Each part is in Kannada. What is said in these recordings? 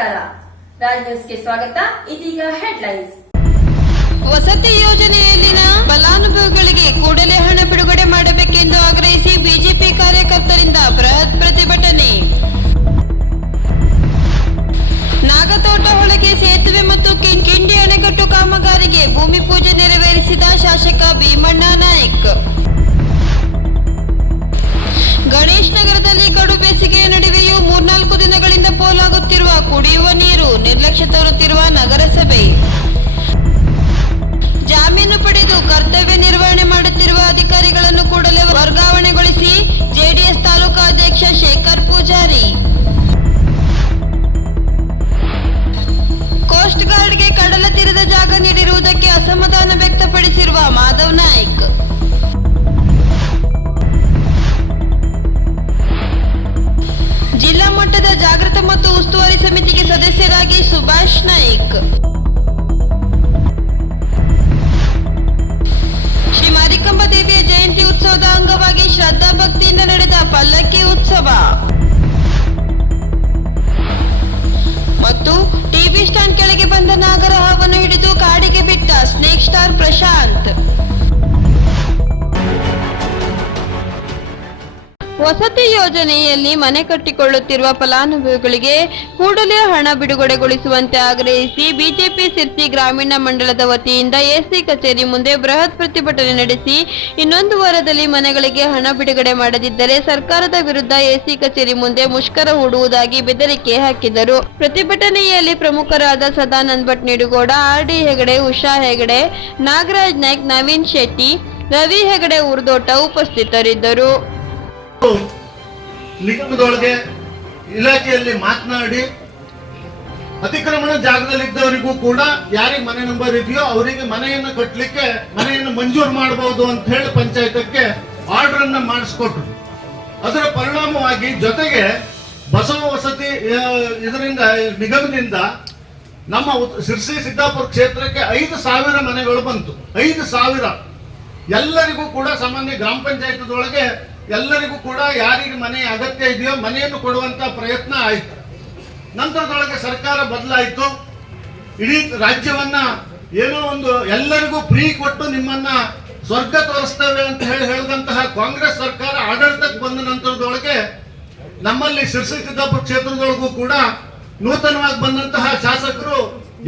ನಮಸ್ಕಾರ. ರಾಜ್ ಸ್ವಾಗತ. ಇದೀಗ ಹೆಡ್ಲೈನ್ಸ್. ವಸತಿ ಯೋಜನೆಯಲ್ಲಿನ ಫಲಾನುಭವಿಗಳಿಗೆ ಕೂಡಲೇ ಹಣ ಬಿಡುಗಡೆ ಮಾಡಬೇಕೆಂದು ಆಗ್ರಹಿಸಿ ಬಿಜೆಪಿ ಕಾರ್ಯಕರ್ತರಿಂದ ಬೃಹತ್ ಪ್ರತಿಭಟನೆ. ನಾಗತೋಟ ಒಳಗೆ ಸೇತುವೆ ಮತ್ತು ಕಿಂಡಿ ಅಣೆಕಟ್ಟು ಕಾಮಗಾರಿಗೆ ಭೂಮಿ ಪೂಜೆ ನೆರವೇರಿಸಿದ ಶಾಸಕ ಭೀಮಣ್ಣ ನಾಯ್ಕ್. ಗಣೇಶ್ ನಗರದಲ್ಲಿ ಕಡು ಬೇಸಿಗೆಯ ನಡುವೆಯೂ ಮೂರ್ನಾಲ್ಕು ದಿನಗಳಿಂದ ಪೋಲಾಗುತ್ತಿರುವ ಯೋಜನೆಯಲ್ಲಿ ಮನೆ ಕಟ್ಟಿಕೊಳ್ಳುತ್ತಿರುವ ಫಲಾನುಭವಿಗಳಿಗೆ ಕೂಡಲೇ ಹಣ ಬಿಡುಗಡೆಗೊಳಿಸುವಂತೆ ಆಗ್ರಹಿಸಿ ಬಿಜೆಪಿ ಸಿರ್ಸಿ ಗ್ರಾಮೀಣ ಮಂಡಲದ ವತಿಯಿಂದ ಎಸಿ ಕಚೇರಿ ಮುಂದೆ ಬೃಹತ್ ಪ್ರತಿಭಟನೆ ನಡೆಸಿ ಇನ್ನೊಂದು ವಾರದಲ್ಲಿ ಮನೆಗಳಿಗೆ ಹಣ ಬಿಡುಗಡೆ ಮಾಡದಿದ್ದರೆ ಸರ್ಕಾರದ ವಿರುದ್ಧ ಎಸಿ ಕಚೇರಿ ಮುಂದೆ ಮುಷ್ಕರ ಹೂಡುವುದಾಗಿ ಬೆದರಿಕೆ ಹಾಕಿದರು. ಪ್ರತಿಭಟನೆಯಲ್ಲಿ ಪ್ರಮುಖರಾದ ಸದಾನಂದ ಭಟ್ ನಿಡುಗೋಡ, ಆರ್ ಡಿ ಹೆಗಡೆ, ಉಷಾ ಹೆಗಡೆ, ನಾಗರಾಜ್ ನಾಯ್ಕ್, ನವೀನ್ ಶೆಟ್ಟಿ, ರವಿ ಹೆಗಡೆ ಉರ್ದೋಟ ಉಪಸ್ಥಿತರಿದ್ದರು. ನಿಗಮದೊಳಗೆ ಇಲಾಖೆಯಲ್ಲಿ ಮಾತನಾಡಿ ಅತಿಕ್ರಮಣ ಜಾಗದಲ್ಲಿದ್ದವರಿಗೂ ಕೂಡ ಯಾರಿಗೆ ಮನೆ ನಂಬರ್ ಇದೆಯೋ ಅವರಿಗೆ ಮನೆಯನ್ನು ಕಟ್ಟಲಿಕ್ಕೆ ಮನೆಯನ್ನು ಮಂಜೂರು ಮಾಡಬಹುದು ಅಂತ ಹೇಳಿ ಪಂಚಾಯತಕ್ಕೆ ಆರ್ಡರ್ ಅನ್ನ ಮಾಡಿಸ್ಕೊಟ್ರು. ಅದರ ಪರಿಣಾಮವಾಗಿ ಜೊತೆಗೆ ಬಸವ ವಸತಿ ಇದರಿಂದ, ನಿಗಮದಿಂದ ನಮ್ಮ ಶಿರ್ಸಿ ಸಿದ್ದಾಪುರ ಕ್ಷೇತ್ರಕ್ಕೆ ಐದು ಸಾವಿರ ಮನೆಗಳು ಬಂತು. ಐದು ಸಾವಿರ. ಎಲ್ಲರಿಗೂ ಕೂಡ ಸಾಮಾನ್ಯ ಗ್ರಾಮ ಪಂಚಾಯತ್ದೊಳಗೆ ಎಲ್ಲರಿಗೂ ಕೂಡ ಯಾರಿಗೆ ಮನೆ ಅಗತ್ಯ ಇದೆಯೋ ಮನೆಯನ್ನು ಕೊಡುವಂತ ಪ್ರಯತ್ನ ಆಯಿತು. ನಂತರದೊಳಗೆ ಸರ್ಕಾರ ಬದಲಾಯಿತು. ಇಡೀ ರಾಜ್ಯವನ್ನ ಏನೋ ಒಂದು ಎಲ್ಲರಿಗೂ ಫ್ರೀ ಕೊಟ್ಟು ನಿಮ್ಮನ್ನ ಸ್ವರ್ಗ ತೋರಿಸ್ತೇವೆ ಅಂತ ಹೇಳಿ ಹೇಳಿದಂತಹ ಕಾಂಗ್ರೆಸ್ ಸರ್ಕಾರ ಆಡಳಿತಕ್ಕೆ ಬಂದ ನಂತರದೊಳಗೆ ನಮ್ಮಲ್ಲಿ ಶಿರ್ಸಿ ಕ್ಷೇತ್ರದೊಳಗೂ ಕೂಡ ನೂತನವಾಗಿ ಬಂದಂತಹ ಶಾಸಕರು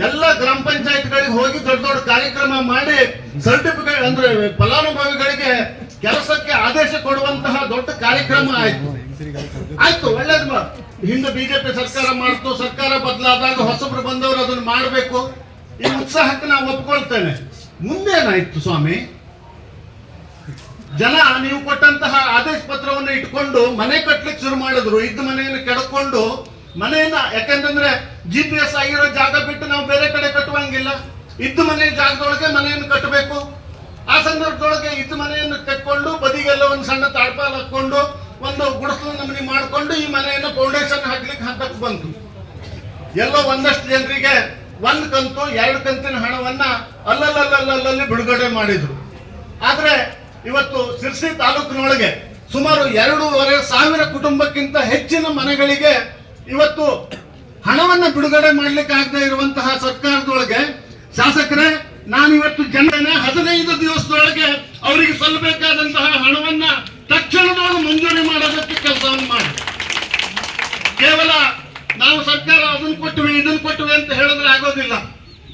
ಎಲ್ಲ ಗ್ರಾಮ ಪಂಚಾಯತ್ಗಳಿಗೆ ಹೋಗಿ ದೊಡ್ಡ ದೊಡ್ಡ ಕಾರ್ಯಕ್ರಮ ಮಾಡಿ ಸರ್ಟಿಫಿಕೇಟ್ ಅಂದ್ರೆ ಫಲಾನುಭವಿಗಳಿಗೆ ಕೆಲಸಕ್ಕೆ ಆದೇಶ ಕೊಡುವಂತಹ ದೊಡ್ಡ ಕಾರ್ಯಕ್ರಮ ಆಯ್ತು. ಆಯ್ತು, ಒಳ್ಳೇದ್ ಹಿಂದೆ ಬಿಜೆಪಿ ಸರ್ಕಾರ ಮಾಡ್ತು, ಸರ್ಕಾರ ಬದಲಾದಾಗ ಹೊಸಬ್ರು ಬಂದವರು ಅದನ್ನ ಮಾಡಬೇಕು. ಈ ಉತ್ಸಾಹಕ್ಕೆ ನಾವು ಒಪ್ಕೊಳ್ತೇನೆ. ಮುಂದೇನಾಯ್ತು ಸ್ವಾಮಿ? ಜನ ನೀವು ಕೊಟ್ಟಂತಹ ಆದೇಶ ಪತ್ರವನ್ನು ಇಟ್ಕೊಂಡು ಮನೆ ಕಟ್ಲಿಕ್ಕೆ ಶುರು ಮಾಡಿದ್ರು. ಇದ್ದ ಮನೆಯನ್ನು ಕೆಡ್ಕೊಂಡು ಮನೆಯನ್ನ, ಯಾಕಂತಂದ್ರೆ ಜಿ ಪಿ ಎಸ್ ಆಗಿರೋ ಜಾಗ ಬಿಟ್ಟು ನಾವು ಬೇರೆ ಕಡೆ ಕಟ್ಟುವಂಗಿಲ್ಲ. ಇದ್ದ ಮನೆ ಜಾಗದೊಳಗೆ ಮನೆಯನ್ನು ಕಟ್ಟಬೇಕು. ಆ ಸಂದರ್ಭದೊಳಗೆ ಇದ್ದ ಮನೆಯನ್ನು ತೆಕ್ಕೊಂಡು, ಬದಿಗೆಲ್ಲ ಒಂದು ಸಣ್ಣ ತಾಳ್ಪಾಲ್ ಹಾಕೊಂಡು ಒಂದು ಗುಡಿಸಲು ನಮೂನಿ ಮಾಡಿಕೊಂಡು ಈ ಮನೆಯನ್ನು ಫೌಂಡೇಶನ್ ಹಾಕ್ಲಿಕ್ಕೆ ಹಂತಕ್ಕೆ ಬಂತು ಎಲ್ಲೋ ಒಂದಷ್ಟು ಜನರಿಗೆ ಒಂದು ಕಂತು, ಎರಡು ಕಂತಿನ ಹಣವನ್ನ ಅಲ್ಲಲ್ಲಲ್ಲಲ್ಲಿ ಬಿಡುಗಡೆ ಮಾಡಿದ್ರು. ಆದ್ರೆ ಇವತ್ತು ಸಿರ್ಸಿ ತಾಲೂಕಿನೊಳಗೆ ಸುಮಾರು ಎರಡೂವರೆ ಸಾವಿರ ಕುಟುಂಬಕ್ಕಿಂತ ಹೆಚ್ಚಿನ ಮನೆಗಳಿಗೆ ಇವತ್ತು ಹಣವನ್ನ ಬಿಡುಗಡೆ ಮಾಡ್ಲಿಕ್ಕೆ ಆಗದೆ ಇರುವಂತಹ ಸರ್ಕಾರದೊಳಗೆ ಶಾಸಕರೇ ನಾನಿವತ್ತು ಜನನ ಹದಿನೈದು ದಿವಸದೊಳಗೆ ಅವರಿಗೆ ಸಲ್ಲಬೇಕಾದಂತಹ ಹಣವನ್ನ ತಕ್ಷಣದೊಳಗೆ ಮಂಜೂರಿ ಮಾಡೋದಕ್ಕೆ ಕೆಲಸವನ್ನು ಮಾಡಿ. ಕೇವಲ ನಾವು ಸರ್ಕಾರ ಅದನ್ನು ಕೊಟ್ಟಿವಿ, ಇದನ್ನು ಕೊಟ್ಟಿವಿ ಅಂತ ಹೇಳಿದ್ರೆ ಆಗೋದಿಲ್ಲ.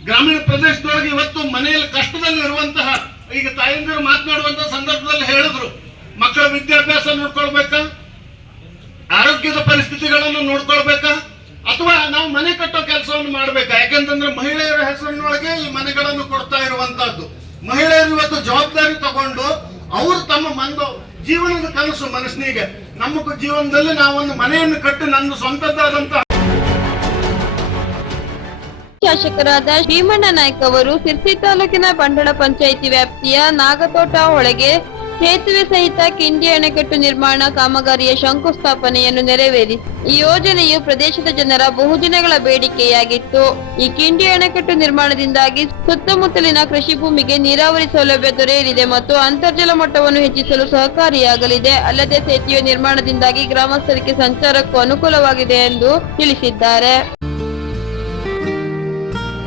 ಗ್ರಾಮೀಣ ಪ್ರದೇಶದೊಳಗೆ ಇವತ್ತು ಮನೆಯಲ್ಲಿ ಕಷ್ಟದಲ್ಲಿ ಇರುವಂತಹ, ಈಗ ತಾಯಂದಿರು ಮಾತನಾಡುವಂತಹ ಸಂದರ್ಭದಲ್ಲಿ ಹೇಳಿದ್ರು, ಮಕ್ಕಳ ವಿದ್ಯಾಭ್ಯಾಸ ನೋಡ್ಕೊಳ್ಬೇಕ? ಆರೋಗ್ಯದ ಪರಿಸ್ಥಿತಿಗಳನ್ನು ನೋಡ್ಕೊಳ್ಬೇಕ? ಅಥವಾ ನಾವು ಮನೆ ಕಟ್ಟೋ ಕೆಲಸವನ್ನು ಮಾಡ್ಬೇಕಾ? ಯಾಕಂತಂದ್ರೆ ಮಹಿಳೆಯರ ಹೆಸರಿನೊಳಗೆ ಈ ಮನೆಗಳನ್ನು ಕೊಡ್ತಾ ಇರುವಂತಹದ್ದು ಮಹಿಳೆಯರು ಇವತ್ತು ಜವಾಬ್ದಾರಿ ತಗೊಂಡು ಅವರು ತಮ್ಮ ಮಂದು ಜೀವನದ ಕನಸು ಮನಸ್ಸಿನಿಗೆ ನಮ್ಮ ಜೀವನದಲ್ಲಿ ನಾವೊಂದು ಮನೆಯನ್ನು ಕಟ್ಟಿ ನಂದು ಸ್ವಂತದ್ದಾದಂತಹ ಶಾಸಕರಾದ ಶ್ರೀಮಣ್ಣ ನಾಯ್ಕ ಅವರು ಸಿರ್ಸಿ ತಾಲೂಕಿನ ಬಂಡಳ ಪಂಚಾಯಿತಿ ವ್ಯಾಪ್ತಿಯ ನಾಗತೋಟ ಹೊಳೆಗೆ ಸೇತುವೆ ಸಹಿತ ಕಿಂಡಿ ಅಣೆಕಟ್ಟು ನಿರ್ಮಾಣ ಕಾಮಗಾರಿಯ ಶಂಕುಸ್ಥಾಪನೆಯನ್ನು ನೆರವೇರಿಸಿ ಈ ಯೋಜನೆಯು ಪ್ರದೇಶದ ಜನರ ಬಹುದಿನಗಳ ಬೇಡಿಕೆಯಾಗಿತ್ತು. ಈ ಕಿಂಡಿ ಅಣೆಕಟ್ಟು ನಿರ್ಮಾಣದಿಂದಾಗಿ ಸುತ್ತಮುತ್ತಲಿನ ಕೃಷಿ ಭೂಮಿಗೆ ನೀರಾವರಿ ಸೌಲಭ್ಯ ದೊರೆಯಲಿದೆ ಮತ್ತು ಅಂತರ್ಜಲ ಮಟ್ಟವನ್ನು ಹೆಚ್ಚಿಸಲು ಸಹಕಾರಿಯಾಗಲಿದೆ. ಅಲ್ಲದೆ ಸೇತುವೆ ನಿರ್ಮಾಣದಿಂದಾಗಿ ಗ್ರಾಮಸ್ಥರಿಗೆ ಸಂಚಾರಕ್ಕೂ ಅನುಕೂಲವಾಗಿದೆ ಎಂದು ತಿಳಿಸಿದ್ದಾರೆ.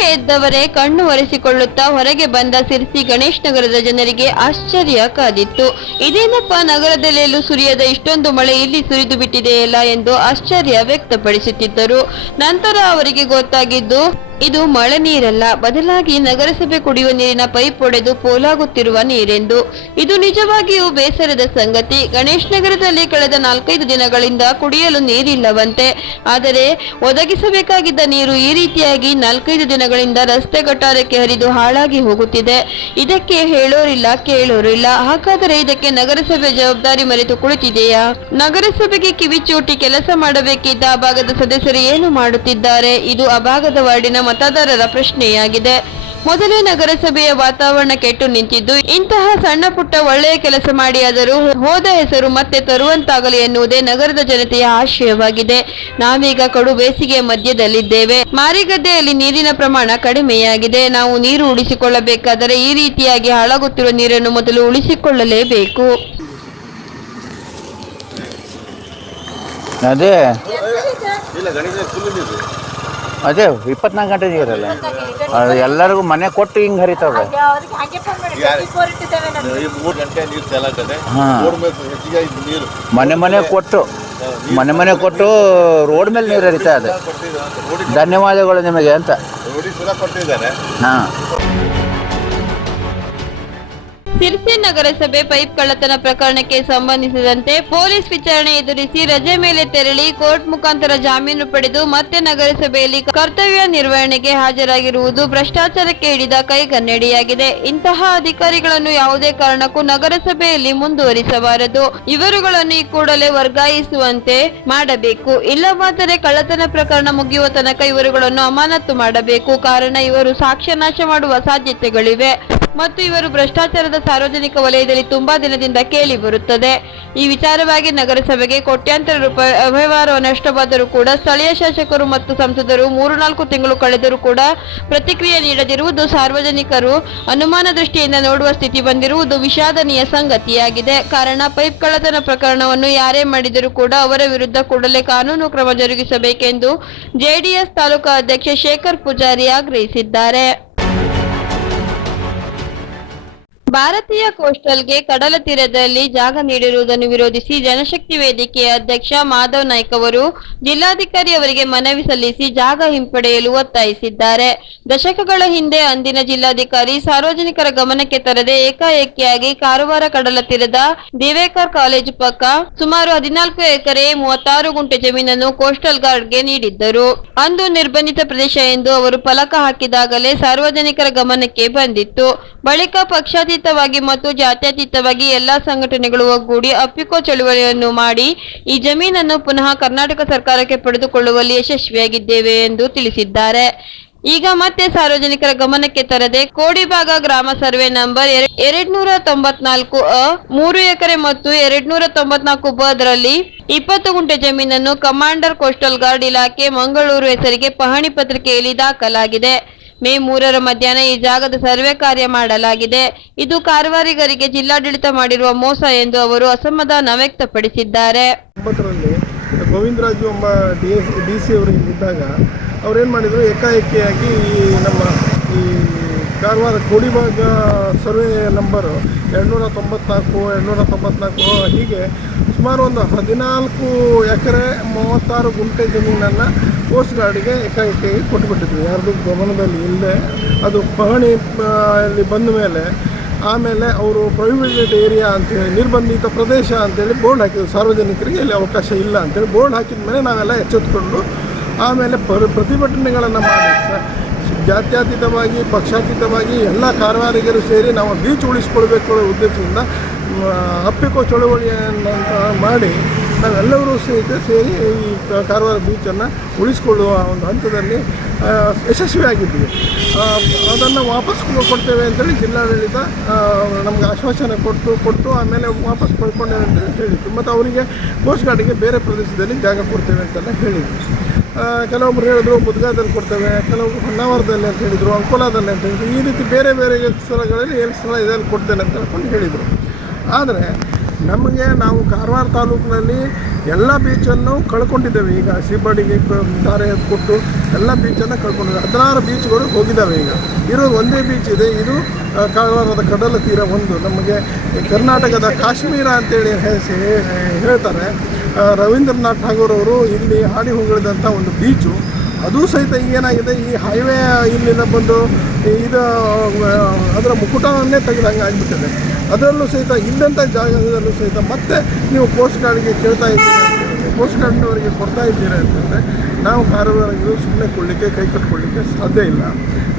ಎದ್ದವರೇ ಕಣ್ಣು ಒರೆಸಿಕೊಳ್ಳುತ್ತಾ ಹೊರಗೆ ಬಂದ ಸಿರ್ಸಿ ಗಣೇಶ್ ನಗರದ ಜನರಿಗೆ ಆಶ್ಚರ್ಯ ಕಾದಿತ್ತು. ಇದೇನಪ್ಪ ನಗರದಲ್ಲೆಲ್ಲೂ ಸುರಿಯದ ಇಷ್ಟೊಂದು ಮಳೆ ಇಲ್ಲಿ ಸುರಿದು ಬಿಟ್ಟಿದೆಯಲ್ಲ ಎಂದು ಆಶ್ಚರ್ಯ ವ್ಯಕ್ತಪಡಿಸುತ್ತಿದ್ದರು. ನಂತರ ಅವರಿಗೆ ಗೊತ್ತಾಗಿದ್ದು ಇದು ಮಳೆ ನೀರಲ್ಲ, ಬದಲಾಗಿ ನಗರಸಭೆ ಕುಡಿಯುವ ನೀರಿನ ಪೈಪ್ ಒಡೆದು ಪೋಲಾಗುತ್ತಿರುವ ನೀರೆಂದು. ಇದು ನಿಜವಾಗಿಯೂ ಬೇಸರದ ಸಂಗತಿ. ಗಣೇಶ್ ನಗರದಲ್ಲಿ ಕಳೆದ ನಾಲ್ಕೈದು ದಿನಗಳಿಂದ ಕುಡಿಯಲು ನೀರಿಲ್ಲವಂತೆ. ಆದರೆ ಒದಗಿಸಬೇಕಾಗಿದ್ದ ನೀರು ಈ ರೀತಿಯಾಗಿ ನಾಲ್ಕೈದು ದಿನಗಳಿಂದ ರಸ್ತೆ ಗಟಾರಕ್ಕೆ ಹರಿದು ಹಾಳಾಗಿ ಹೋಗುತ್ತಿದೆ. ಇದಕ್ಕೆ ಹೇಳೋರಿಲ್ಲ, ಕೇಳೋರಿಲ್ಲ. ಹಾಗಾದರೆ ಇದಕ್ಕೆ ನಗರಸಭೆ ಜವಾಬ್ದಾರಿ ಮರೆತು ಕುಳಿತಿದೆಯಾ? ನಗರಸಭೆಗೆ ಕಿವಿಚೂಟಿ ಕೆಲಸ ಮಾಡಬೇಕಿದ್ದ ಆ ಭಾಗದ ಸದಸ್ಯರು ಏನು ಮಾಡುತ್ತಿದ್ದಾರೆ? ಇದು ಆ ಭಾಗದ ವಾರ್ಡಿನ ಮತದಾರರ ಪ್ರಶ್ನೆಯಾಗಿದೆ. ಮೊದಲೇ ನಗರಸಭೆಯ ವಾತಾವರಣ ಕೆಟ್ಟು ನಿಂತಿದ್ದು ಇಂತಹ ಸಣ್ಣ ಪುಟ್ಟ ಒಳ್ಳೆಯ ಕೆಲಸ ಮಾಡಿಯಾದರೂ ಹೋದ ಹೆಸರು ಮತ್ತೆ ತರುವಂತಾಗಲಿ ಎನ್ನುವುದೇ ನಗರದ ಜನತೆಯ ಆಶಯವಾಗಿದೆ. ನಾವೀಗ ಕಡು ಬೇಸಿಗೆಯ ಮಧ್ಯದಲ್ಲಿದ್ದೇವೆ. ಮಾರಿಗದ್ದೆಯಲ್ಲಿ ನೀರಿನ ಪ್ರಮಾಣ ಕಡಿಮೆಯಾಗಿದೆ. ನಾವು ನೀರು ಉಳಿಸಿಕೊಳ್ಳಬೇಕಾದರೆ ಈ ರೀತಿಯಾಗಿ ಹಾಳಾಗುತ್ತಿರುವ ನೀರನ್ನು ಮೊದಲು ಉಳಿಸಿಕೊಳ್ಳಲೇಬೇಕು. ಅದೇ. ಅದೇ ಇಪ್ಪತ್ನಾಲ್ಕು ಗಂಟೆ ನೀರಲ್ಲ. ಅದು ಎಲ್ಲರಿಗೂ ಮನೆ ಕೊಟ್ಟು ಹಿಂಗೆ ಹರಿತಾವೆ. ಮನೆ ಮನೆ ಕೊಟ್ಟು ಮನೆ ಮನೆ ಕೊಟ್ಟು ರೋಡ್ ಮೇಲೆ ನೀರು ಹರಿತಾ ಇದೆ. ಧನ್ಯವಾದಗಳು ನಿಮಗೆ ಅಂತ. ಹಾಂ. ಸಿರ್ಸಿ ನಗರಸಭೆ ಪೈಪ್ ಕಳ್ಳತನ ಪ್ರಕರಣಕ್ಕೆ ಸಂಬಂಧಿಸಿದಂತೆ ಪೊಲೀಸ್ ವಿಚಾರಣೆ ಎದುರಿಸಿ ರಜೆ ಮೇಲೆ ತೆರಳಿ ಕೋರ್ಟ್ ಮುಖಾಂತರ ಜಾಮೀನು ಪಡೆದು ಮತ್ತೆ ನಗರಸಭೆಯಲ್ಲಿ ಕರ್ತವ್ಯ ನಿರ್ವಹಣೆಗೆ ಹಾಜರಾಗಿರುವುದು ಭ್ರಷ್ಟಾಚಾರಕ್ಕೆ ಹಿಡಿದ ಕೈಗನ್ನಡಿಯಾಗಿದೆ ಇಂತಹ ಅಧಿಕಾರಿಗಳನ್ನು ಯಾವುದೇ ಕಾರಣಕ್ಕೂ ನಗರಸಭೆಯಲ್ಲಿ ಮುಂದುವರಿಸಬಾರದು. ಇವರುಗಳನ್ನು ಈ ಕೂಡಲೇ ವರ್ಗಾಯಿಸುವಂತೆ ಮಾಡಬೇಕು. ಇಲ್ಲವಾದರೆ ಕಳ್ಳತನ ಪ್ರಕರಣ ಮುಗಿಯುವ ತನಕ ಇವರುಗಳನ್ನು ಅಮಾನತು ಮಾಡಬೇಕು. ಕಾರಣ ಇವರು ಸಾಕ್ಷ್ಯ ನಾಶ ಮಾಡುವ ಸಾಧ್ಯತೆಗಳಿವೆ. ಮತ್ತು ಇವರು ಭ್ರಷ್ಟಾಚಾರದ ಸಾರ್ವಜನಿಕ ವಲಯದಲ್ಲಿ ತುಂಬಾ ದಿನದಿಂದ ಕೇಳಿ ಬರುತ್ತದೆ. ಈ ವಿಚಾರವಾಗಿ ನಗರಸಭೆಗೆ ಕೋಟ್ಯಾಂತರ ರೂಪಾಯಿ ಅವ್ಯವಹಾರ ನಷ್ಟವಾದರೂ ಕೂಡ ಸ್ಥಳೀಯ ಶಾಸಕರು ಮತ್ತು ಸಂಸದರು ಮೂರು ನಾಲ್ಕು ತಿಂಗಳು ಕಳೆದರೂ ಕೂಡ ಪ್ರತಿಕ್ರಿಯೆ ನೀಡದಿರುವುದು ಸಾರ್ವಜನಿಕರು ಅನುಮಾನ ದೃಷ್ಟಿಯಿಂದ ನೋಡುವ ಸ್ಥಿತಿ ಬಂದಿರುವುದು ವಿಷಾದನೀಯ ಸಂಗತಿಯಾಗಿದೆ. ಕಾರಣ ಪೈಪ್ ಕಳ್ಳತನ ಪ್ರಕರಣವನ್ನು ಯಾರೇ ಮಾಡಿದರೂ ಕೂಡ ಅವರ ವಿರುದ್ಧ ಕೂಡಲೇ ಕಾನೂನು ಕ್ರಮ ಜರುಗಿಸಬೇಕೆಂದು ಜೆಡಿಎಸ್ ತಾಲೂಕಾ ಅಧ್ಯಕ್ಷ ಶೇಖರ್ ಪೂಜಾರಿ ಆಗ್ರಹಿಸಿದ್ದಾರೆ. ಭಾರತೀಯ ಕೋಸ್ಟಲ್ಗೆ ಕಡಲ ತೀರದಲ್ಲಿ ಜಾಗ ನೀಡಿರುವುದನ್ನು ವಿರೋಧಿಸಿ ಜನಶಕ್ತಿ ವೇದಿಕೆಯ ಅಧ್ಯಕ್ಷ ಮಾಧವ್ ನಾಯ್ಕ ಅವರು ಜಿಲ್ಲಾಧಿಕಾರಿ ಅವರಿಗೆ ಮನವಿ ಸಲ್ಲಿಸಿ ಜಾಗ ಹಿಂಪಡೆಯಲು ಒತ್ತಾಯಿಸಿದ್ದಾರೆ. ದಶಕಗಳ ಹಿಂದೆ ಅಂದಿನ ಜಿಲ್ಲಾಧಿಕಾರಿ ಸಾರ್ವಜನಿಕರ ಗಮನಕ್ಕೆ ತರದೆ ಏಕಾಏಕಿಯಾಗಿ ಕಾರವಾರ ಕಡಲ ತೀರದ ದಿವೇಕರ್ ಕಾಲೇಜು ಪಕ್ಕ ಸುಮಾರು ಹದಿನಾಲ್ಕು ಎಕರೆ ಮೂವತ್ತಾರು ಗುಂಟೆ ಜಮೀನನ್ನು ಕೋಸ್ಟಲ್ ಗಾರ್ಡ್ಗೆ ನೀಡಿದ್ದರು. ಅಂದು ನಿರ್ಬಂಧಿತ ಪ್ರದೇಶ ಎಂದು ಅವರು ಫಲಕ ಹಾಕಿದಾಗಲೇ ಸಾರ್ವಜನಿಕರ ಗಮನಕ್ಕೆ ಬಂದಿತ್ತು. ಬಳಿಕ ಪಕ್ಷಾತೀತವಾಗಿ ಮತ್ತು ಜಾತ್ಯತೀತವಾಗಿ ಎಲ್ಲಾ ಸಂಘಟನೆಗಳು ಒಗ್ಗೂಡಿ ಅಪ್ಪಿಕೋ ಚಳುವಳಿಯನ್ನು ಮಾಡಿ ಈ ಜಮೀನನ್ನು ಪುನಃ ಕರ್ನಾಟಕ ಸರ್ಕಾರಕ್ಕೆ ಪಡೆದುಕೊಳ್ಳುವಲ್ಲಿ ಯಶಸ್ವಿಯಾಗಿದ್ದೇವೆ ಎಂದು ತಿಳಿಸಿದ್ದಾರೆ. ಈಗ ಮತ್ತೆ ಸಾರ್ವಜನಿಕರ ಗಮನಕ್ಕೆ ತರದೆ ಕೋಡಿಭಾಗ ಗ್ರಾಮ ಸರ್ವೆ ನಂಬರ್ ಎರಡ್ ನೂರ ತೊಂಬತ್ನಾಲ್ಕು ಅ, ಮೂರು ಎಕರೆ ಮತ್ತು ಎರಡ್ ನೂರ ತೊಂಬತ್ನಾಲ್ಕು ಬದರಲ್ಲಿ ಇಪ್ಪತ್ತು ಗುಂಟೆ ಜಮೀನನ್ನು ಕಮಾಂಡರ್ ಕೋಸ್ಟಲ್ ಗಾರ್ಡ್ ಇಲಾಖೆ ಮಂಗಳೂರು ಹೆಸರಿಗೆ ಪಹಣಿ ಪತ್ರಿಕೆಯಲ್ಲಿ ದಾಖಲಾಗಿದೆ. ಮೇ ಮೂರರ ಮಧ್ಯಾಹ್ನ ಈ ಜಾಗದ ಸರ್ವೆ ಕಾರ್ಯ ಮಾಡಲಾಗಿದೆ. ಇದು ಕಾರವಾರಿಗರಿಗೆ ಜಿಲ್ಲಾಡಳಿತ ಮಾಡಿರುವ ಮೋಸ ಎಂದು ಅವರು ಅಸಮಾಧಾನ ವ್ಯಕ್ತಪಡಿಸಿದ್ದಾರೆ. ಒಂಬತ್ತರಲ್ಲಿ ಗೋವಿಂದರಾಜು ಎಂಬ ಡಿ ಎಸ್, ಡಿ ಸಿ ಅವರು ಇದ್ದಾಗ ಅವ್ರೇನು ಮಾಡಿದರು? ಏಕಾಏಕಿಯಾಗಿ ಈ ನಮ್ಮ ಈ ಕಾರವಾರ ಕೋಡಿಭಾಗ ಸರ್ವೆ ನಂಬರು ಎರಡುನೂರ ತೊಂಬತ್ನಾಲ್ಕು ಎರಡುನೂರ ತೊಂಬತ್ನಾಲ್ಕು ಹೀಗೆ ಸುಮಾರು ಒಂದು ಹದಿನಾಲ್ಕು ಎಕರೆ ಮೂವತ್ತಾರು ಗುಂಟೆ ಜಮೀನನ್ನು ಕೋಸ್ಟ್ ಗಾರ್ಡಿಗೆ ಏಕಾಏಕಿಯಾಗಿ ಕೊಟ್ಟುಬಿಟ್ಟಿದ್ವಿ ಯಾರ್ದು ಗಮನದಲ್ಲಿ ಇಲ್ಲದೆ ಅದು ಪಹಣಿ ಅಲ್ಲಿ ಬಂದ ಮೇಲೆ ಆಮೇಲೆ ಅವರು ಪ್ರೊಹಿಬಿಟೆಡ್ ಏರಿಯಾ ಅಂತೇಳಿ ನಿರ್ಬಂಧಿತ ಪ್ರದೇಶ ಅಂತೇಳಿ ಬೋರ್ಡ್ ಹಾಕಿದ್ರು. ಸಾರ್ವಜನಿಕರಿಗೆ ಇಲ್ಲಿ ಅವಕಾಶ ಇಲ್ಲ ಅಂತೇಳಿ ಬೋರ್ಡ್ ಹಾಕಿದ ಮೇಲೆ ನಾವೆಲ್ಲ ಎಚ್ಚೆತ್ತುಕೊಂಡು ಆಮೇಲೆ ಪ್ರ, ಪ್ರತಿಭಟನೆಗಳನ್ನು ಮಾಡಿ ಜಾತ್ಯತೀತವಾಗಿ, ಪಕ್ಷಾತೀತವಾಗಿ ಎಲ್ಲ ಕಾರವಾರಿಗರು ಸೇರಿ ನಾವು ಬೀಚ್ ಉಳಿಸ್ಕೊಳ್ಬೇಕು ಉದ್ದೇಶದಿಂದ ಅಪ್ಪಿಕೋ ಚಳುವಳಿಯನ್ನು ಮಾಡಿ ನಾವೆಲ್ಲರೂ ಸಹಿತ ಸೇರಿ ಈ ಕಾರವಾರ ಬೀಚನ್ನು ಉಳಿಸ್ಕೊಳ್ಳುವ ಒಂದು ಹಂತದಲ್ಲಿ ಯಶಸ್ವಿಯಾಗಿದ್ದೀವಿ ಅದನ್ನು ವಾಪಸ್ ಕೊಡ್ತೇವೆ ಅಂತೇಳಿ ಜಿಲ್ಲಾಡಳಿತ ನಮಗೆ ಆಶ್ವಾಸನೆ ಕೊಟ್ಟು ಕೊಟ್ಟು ಆಮೇಲೆ ವಾಪಸ್ ಪಡ್ಕೊಂಡೇವೆ ಅಂತೇಳಿ ಹೇಳಿತ್ತು ಮತ್ತು ಅವರಿಗೆ ಕೋಸ್ಟ್ ಗಾರ್ಡಿಗೆ ಬೇರೆ ಪ್ರದೇಶದಲ್ಲಿ ಜಾಗ ಕೊಡ್ತೇವೆ ಅಂತೆಲ್ಲ ಹೇಳಿದ್ರು. ಆ, ಕೆಲವೊಬ್ರು ಹೇಳಿದ್ರು ಮುದ್ಗಾದಲ್ಲಿ ಕೊಡ್ತೇವೆ ಕೆಲವೊಬ್ರು ಹೊನ್ನಾವರದಲ್ಲಿ ಅಂತ ಹೇಳಿದರು ಅಂಕೋಲಾದಲ್ಲಿ ಅಂತ ಹೇಳಿದ್ರು. ಈ ರೀತಿ ಬೇರೆ ಬೇರೆ ಸ್ಥಳಗಳಲ್ಲಿ ಏನು ಸ್ಥಳ ಇದೆ ಅಲ್ಲಿ ಕೊಡ್ತೇನೆ ಅಂತ ಹೇಳ್ಕೊಂಡು ಹೇಳಿದರು. ಆದರೆ ನಮಗೆ ನಾವು ಕಾರವಾರ ತಾಲೂಕಿನಲ್ಲಿ ಎಲ್ಲ ಬೀಚನ್ನು ಕಳ್ಕೊಂಡಿದ್ದೇವೆ. ಈಗ ಸಿಬ್ಬಡಿಗೆ ದಾರೆ ಕೊಟ್ಟು ಎಲ್ಲ ಬೀಚನ್ನು ಕಳ್ಕೊಂಡಿದ್ದೇವೆ. ಹದಿನಾರು ಬೀಚ್ಗಳು ಹೋಗಿದ್ದಾವೆ ಈಗ. ಇರೋದು ಒಂದೇ ಬೀಚ್ ಇದೆ. ಇದು ಕಾರವಾರದ ಕಡಲ ತೀರ ಒಂದು. ನಮಗೆ ಕರ್ನಾಟಕದ ಕಾಶ್ಮೀರ ಅಂತೇಳಿ ಹೇಳ್ತಾರೆ. ರವೀಂದ್ರನಾಥ್ ಠಾಗೂರ್ ಅವರು ಇಲ್ಲಿ ಹಾಡಿ ಹೊಗಳಿದಂಥ ಒಂದು ಬೀಚು. ಅದು ಸಹಿತ ಏನಾಗಿದೆ ಈ ಹೈವೇ ಇಲ್ಲಿಂದ ಬಂದು ಇದು ಅದರ ಮುಕುಟವನ್ನೇ ತೆಗೆದಂಗೆ ಆಗಿಬಿಟ್ಟಿದೆ. ಅದರಲ್ಲೂ ಸಹಿತ ಇದ್ದಂಥ ಜಾಗದಲ್ಲೂ ಸಹಿತ ಮತ್ತೆ ನೀವು ಪೋಸ್ಟ್ ಕಾರ್ಡ್ಗೆ ಕೇಳ್ತಾ ಇದ್ದೀರಿ? ಪೋಸ್ಟ್ ಕಾರ್ಡ್ನವರಿಗೆ ಕೊಡ್ತಾ ಇದ್ದೀರಾ ಅಂತಂದರೆ, ನಾವು ಕಾರವಾರಿಗಳು ಸುಮ್ಮನೆ ಕೊಡಲಿಕ್ಕೆ, ಕೈ ಕಟ್ಕೊಳ್ಳಿಕ್ಕೆ ಸಾಧ್ಯ ಇಲ್ಲ.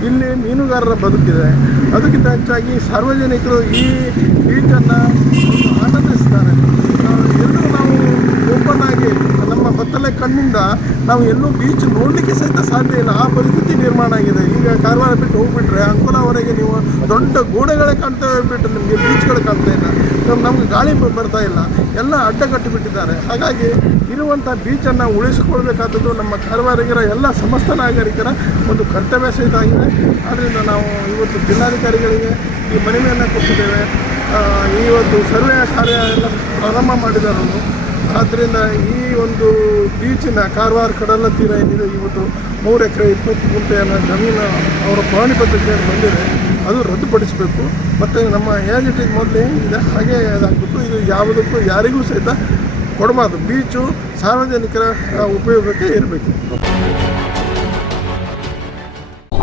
ಇಲ್ಲಿ ಮೀನುಗಾರರ ಬದುಕಿದೆ. ಅದಕ್ಕಿಂತ ಹೆಚ್ಚಾಗಿ ಸಾರ್ವಜನಿಕರು ಈ ಬೀಚನ್ನು ಆನಂದಿಸ್ತಾರೆ. ಎಲ್ಲರೂ ನಾವು ಓಪನ್ ಆಗಿ ಬತ್ತಲೆ ಕಣ್ಣಿಂದ ನಾವು ಎಲ್ಲೂ ಬೀಚ್ ನೋಡಲಿಕ್ಕೆ ಸಹಿತ ಸಾಧ್ಯ ಇಲ್ಲ. ಆ ಪರಿಸ್ಥಿತಿ ನಿರ್ಮಾಣ ಆಗಿದೆ. ಈಗ ಕಾರವಾರ ಬಿಟ್ಟು ಹೋಗ್ಬಿಟ್ರೆ ಅಂಕೋಲಾವರೆಗೆ ನೀವು ದೊಡ್ಡ ಗೋಡೆಗಳೇ ಕಾಣ್ತಾ ಬಿಟ್ಟು ನಿಮಗೆ ಬೀಚ್ಗಳು ಕಾಣ್ತಾ ಇಲ್ಲ. ನಮ್- ನಮ್ಗೆ ಗಾಳಿ ಬರ್ತಾ ಇಲ್ಲ. ಎಲ್ಲ ಅಡ್ಡ ಕಟ್ಟಿಬಿಟ್ಟಿದ್ದಾರೆ. ಹಾಗಾಗಿ ಇರುವಂಥ ಬೀಚನ್ನು ಉಳಿಸಿಕೊಳ್ಬೇಕಾದದ್ದು ನಮ್ಮ ಕಾರವಾರಿಗರ ಎಲ್ಲ ಸಮಸ್ತ ನಾಗರಿಕರ ಒಂದು ಕರ್ತವ್ಯ ಸಹಿತ ಆಗಿದೆ. ಆದ್ದರಿಂದ ನಾವು ಇವತ್ತು ಜಿಲ್ಲಾಧಿಕಾರಿಗಳಿಗೆ ಈ ಮನವಿಯನ್ನು ಕೊಟ್ಟಿದ್ದೇವೆ. ಈ ಇವತ್ತು ಸರ್ವೆ ಕಾರ್ಯ ಎಲ್ಲ ಪ್ರಾರಂಭ ಮಾಡಿದ್ದಾರೆ ಆದ್ದರಿಂದ ಈ ಒಂದು ಬೀಚಿನ ಕಾರವಾರ ಕಡಲ ತೀರ ಏನಿದೆ, ಇವತ್ತು ಮೂರು ಎಕರೆ, ಇಪ್ಪತ್ತು ಗುಂಟೆಯನ್ನು ಜಮೀನು ಅವರ ಪ್ರಾಣಿ ಪದ್ಧತಿಯನ್ನು ಬಂದಿದೆ. ಅದು ರದ್ದುಪಡಿಸಬೇಕು. ಮತ್ತು ನಮ್ಮ ಏಜ್ ಇಟ್ ಇಸ್ ಮೊದಲೇ ಇದೆ ಹಾಗೆ ಅದಾಗಬೇಕು ಇದು ಯಾವುದಕ್ಕೂ ಯಾರಿಗೂ ಸಹಿತ ಕೊಡಬಾರ್ದು. ಬೀಚು ಸಾರ್ವಜನಿಕರ ಉಪಯೋಗಕ್ಕೆ ಇರಬೇಕು.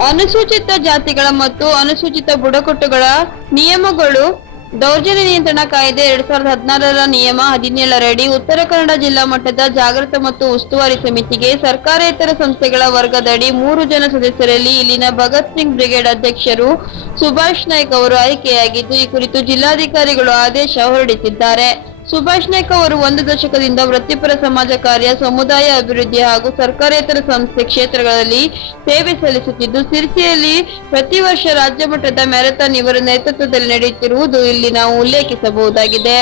ಅನುಸೂಚಿತ ಜಾತಿಗಳ ಮತ್ತು ಅನುಸೂಚಿತ ಬುಡಕಟ್ಟುಗಳ ನಿಯಮಗಳು ದೌರ್ಜನ್ಯ ನಿಯಂತ್ರಣ ಕಾಯ್ದೆ ಎರಡ್ ಸಾವಿರದ ಹದಿನಾರರ ನಿಯಮ ಹದಿನೇಳರಡಿ ಉತ್ತರ ಕನ್ನಡ ಜಿಲ್ಲಾ ಮಟ್ಟದ ಜಾಗೃತ ಮತ್ತು ಉಸ್ತುವಾರಿ ಸಮಿತಿಗೆ ಸರ್ಕಾರೇತರ ಸಂಸ್ಥೆಗಳ ವರ್ಗದಡಿ ಮೂರು ಜನ ಸದಸ್ಯರಲ್ಲಿ ಇಲ್ಲಿನ ಭಗತ್ ಸಿಂಗ್ ಬ್ರಿಗೇಡ್ ಅಧ್ಯಕ್ಷರು ಸುಭಾಷ್ ನಾಯ್ಕ್ ಅವರು ಆಯ್ಕೆಯಾಗಿದ್ದು, ಈ ಕುರಿತು ಜಿಲ್ಲಾಧಿಕಾರಿಗಳು ಆದೇಶ ಹೊರಡಿಸಿದ್ದಾರೆ. ಸುಭಾಷ್ ನಾಯ್ಕ್ ಅವರು ಒಂದು ದಶಕದಿಂದ ವೃತ್ತಿಪರ ಸಮಾಜ ಕಾರ್ಯ, ಸಮುದಾಯ ಅಭಿವೃದ್ಧಿ ಹಾಗೂ ಸರ್ಕಾರೇತರ ಸಂಸ್ಥೆ ಕ್ಷೇತ್ರಗಳಲ್ಲಿ ಸೇವೆ ಸಲ್ಲಿಸುತ್ತಿದ್ದು, ಸಿರ್ಸಿಯಲ್ಲಿ ಪ್ರತಿ ವರ್ಷ ರಾಜ್ಯ ಮಟ್ಟದ ಮ್ಯಾರಥಾನ್ ಇವರ ನೇತೃತ್ವದಲ್ಲಿ ನಡೆಯುತ್ತಿರುವುದು ಇಲ್ಲಿ ನಾವು ಉಲ್ಲೇಖಿಸಬಹುದಾಗಿದೆ.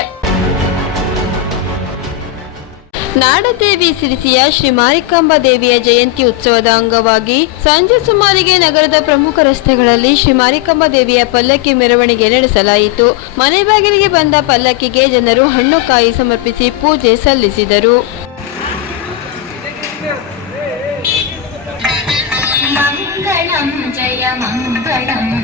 ನಾಡದೇವಿ ಸಿರಿಸಿಯ ಶ್ರೀ ಮಾರಿಕಾಂಬಾ ದೇವಿಯ ಜಯಂತಿ ಉತ್ಸವದ ಅಂಗವಾಗಿ ಸಂಜೆ ಸುಮಾರಿಗೆ ನಗರದ ಪ್ರಮುಖ ರಸ್ತೆಗಳಲ್ಲಿ ಶ್ರೀ ಮಾರಿಕಾಂಬಾ ದೇವಿಯ ಪಲ್ಲಕ್ಕಿ ಮೆರವಣಿಗೆ ನಡೆಸಲಾಯಿತು. ಮನೆ ಬಾಗಿಲಿಗೆ ಬಂದ ಪಲ್ಲಕ್ಕಿಗೆ ಜನರು ಹಣ್ಣು ಕಾಯಿ ಸಮರ್ಪಿಸಿ ಪೂಜೆ ಸಲ್ಲಿಸಿದರು. ಮಂಗಳಂ ಜಯ ಮಂಗಳಂ.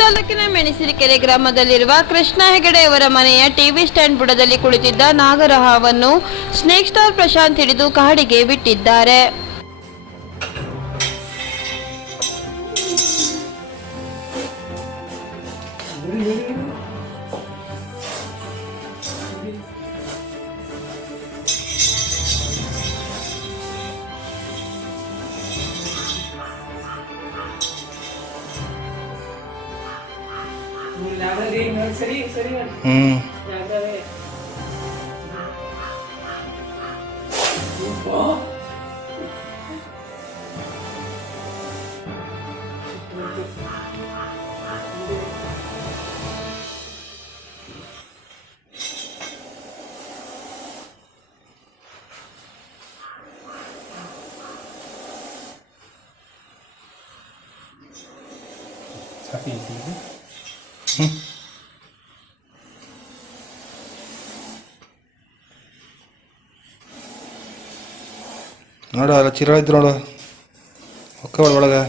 ತಾಲೂಕಿನ ಮೆಣಸಿರಿಕೆರೆ ಗ್ರಾಮದಲ್ಲಿರುವ ಕೃಷ್ಣ ಹೆಗಡೆ ಅವರ ಮನೆಯ ಟಿವಿ ಸ್ಟ್ಯಾಂಡ್ ಬುಡದಲ್ಲಿ ಕುಳಿತಿದ್ದ ನಾಗರಹಾವನ್ನು ಸ್ನೇಕ್ ಸ್ಟಾರ್ ಪ್ರಶಾಂತ್ ಹಿಡಿದು ಕಾಡಿಗೆ ಬಿಟ್ಟಿದ್ದಾರೆ. Ừ. Dạ, đây. Ủa? ನೋಡು ಅಲ್ಲ ಚಿರ ಇದ್ರು ನೋಡು. ಒಕ್ಕ ಒಳಗೆ.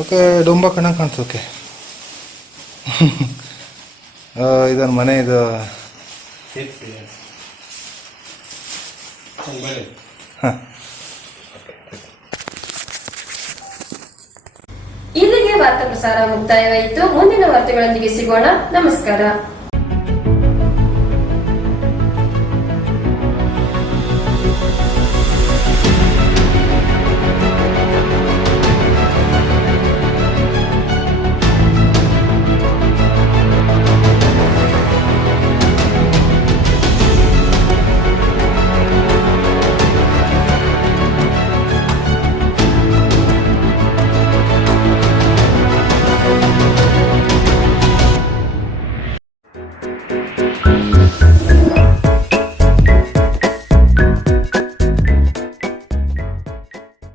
ಓಕೆ ಡೊಂಬ ಕಣ್ಣ ಕಾಣ್ತು ಓಕೆ. ಇದೊಂದು ಮನೆ ಇದು. ಹಾಂ. ಇಲ್ಲಿಗೆ ವಾರ್ತಾ ಪ್ರಸಾರ ಮುಕ್ತಾಯವಾಯಿತು. ಮುಂದಿನ ವಾರ್ತೆಗಳೊಂದಿಗೆ ಸಿಗೋಣ. ನಮಸ್ಕಾರ.